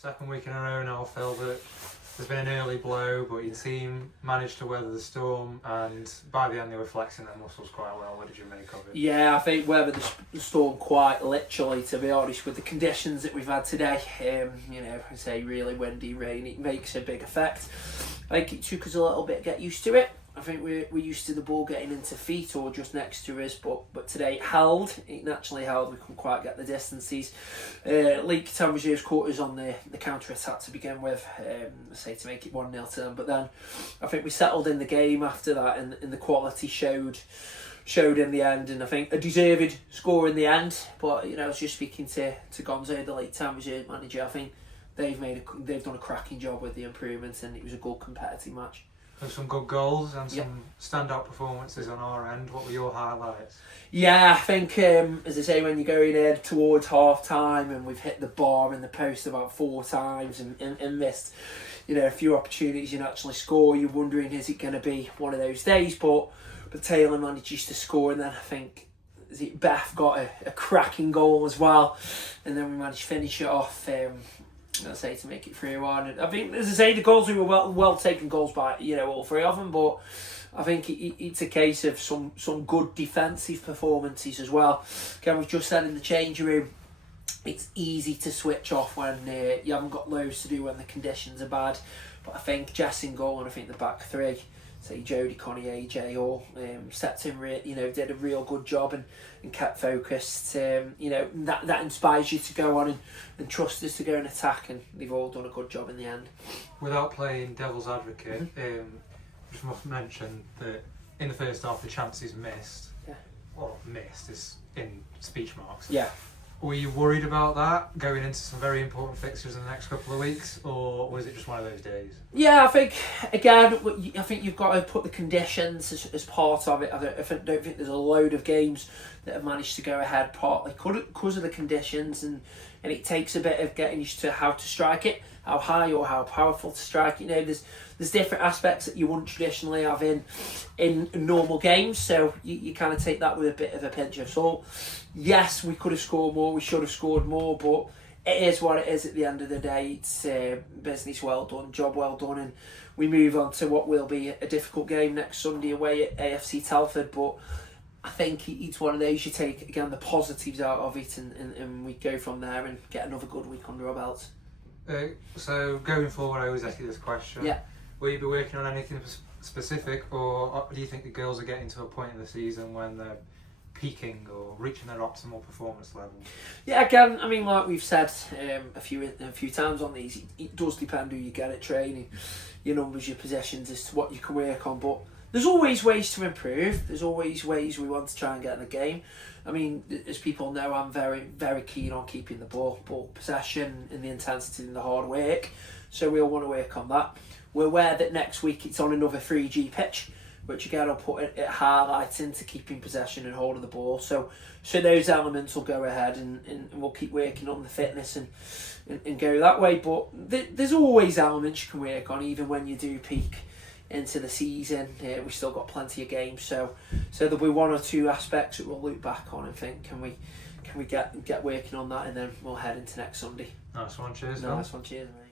Second week in a row now, Phil, that there's been an early blow, but your team managed to weather the storm, and by the end they were flexing their muscles quite well. What did you make of it? Yeah, I think weathered the storm quite literally, to be honest, with the conditions that we've had today. I say really windy, rain, it makes a big effect. I think it took us a little bit to get used to it. I think we're used to the ball getting into feet or just next to us, but today it naturally held. We couldn't quite get the distances. Leek Town Reserves caught us on the counter attack to begin with, to make it 1-0 to them. But then I think we settled in the game after that, and the quality showed in the end. And I think a deserved score in the end. But I was just speaking to Gonzo, the Leek Town Reserve manager. I think they've done a cracking job with the improvements, and it was a good competitive match. There's some good goals and some standout performances on our end. What were your highlights? Yeah, I think, as I say, when you're going in towards half time and we've hit the bar and the post about 4 times and missed, a few opportunities you actually score, you're wondering, is it going to be one of those days? But Taylor manages to score, and then I think Beth got a cracking goal as well, and then we managed to finish it off. To make it 3-1. I think, as I say, the goals, we were well taken goals by all 3 of them, but I think it's a case of some good defensive performances as well. Again, we've just said in the changing room, it's easy to switch off when you haven't got loads to do when the conditions are bad. But I think Jess in goal, and I think the back 3, say Jodie, Connie, AJ, all stepped in, did a real good job and kept focused. That inspires you to go on and trust us to go and attack, and they've all done a good job in the end. Without playing devil's advocate, just must mention that in the first half the chances missed, missed is in speech marks. Yeah. Were you worried about that going into some very important fixtures in the next couple of weeks, or was it just one of those days? Yeah, I think, again, you've got to put the conditions as part of it. I don't think there's a load of games that have managed to go ahead partly because of the conditions, and it takes a bit of getting used to how to strike it, how high or how powerful to strike. There's different aspects that you wouldn't traditionally have in normal games, so you kind of take that with a bit of a pinch of salt. Yes, we could have scored more, we should have scored more, but it is what it is at the end of the day. It's business well done, job well done, and we move on to what will be a difficult game next Sunday away at AFC Telford. But I think it's one of those, you take, again, the positives out of it, and we go from there and get another good week under our belts. So going forward, I always ask you this question. Yeah. Will you be working on anything specific, or do you think the girls are getting to a point in the season when they're peaking or reaching their optimal performance level? Yeah, again, I mean, like we've said a few times on these, it does depend who you get at training, your numbers, your possessions, as to what you can work on. But there's always ways to improve. There's always ways we want to try and get in the game. I mean, as people know, I'm very, very keen on keeping the ball possession and the intensity and the hard work. So we'll want to work on that. We're aware that next week it's on another 3G pitch, which again will put it highlights into keeping possession and hold of the ball. So those elements will go ahead, and we'll keep working on the fitness and go that way. But there's always elements you can work on, even when you do peak into the season. We've still got plenty of games, so there'll be 1 or 2 aspects that we'll look back on and think, can we get working on that, and then we'll head into next Sunday. Nice one, cheers. Nice one, cheers, mate.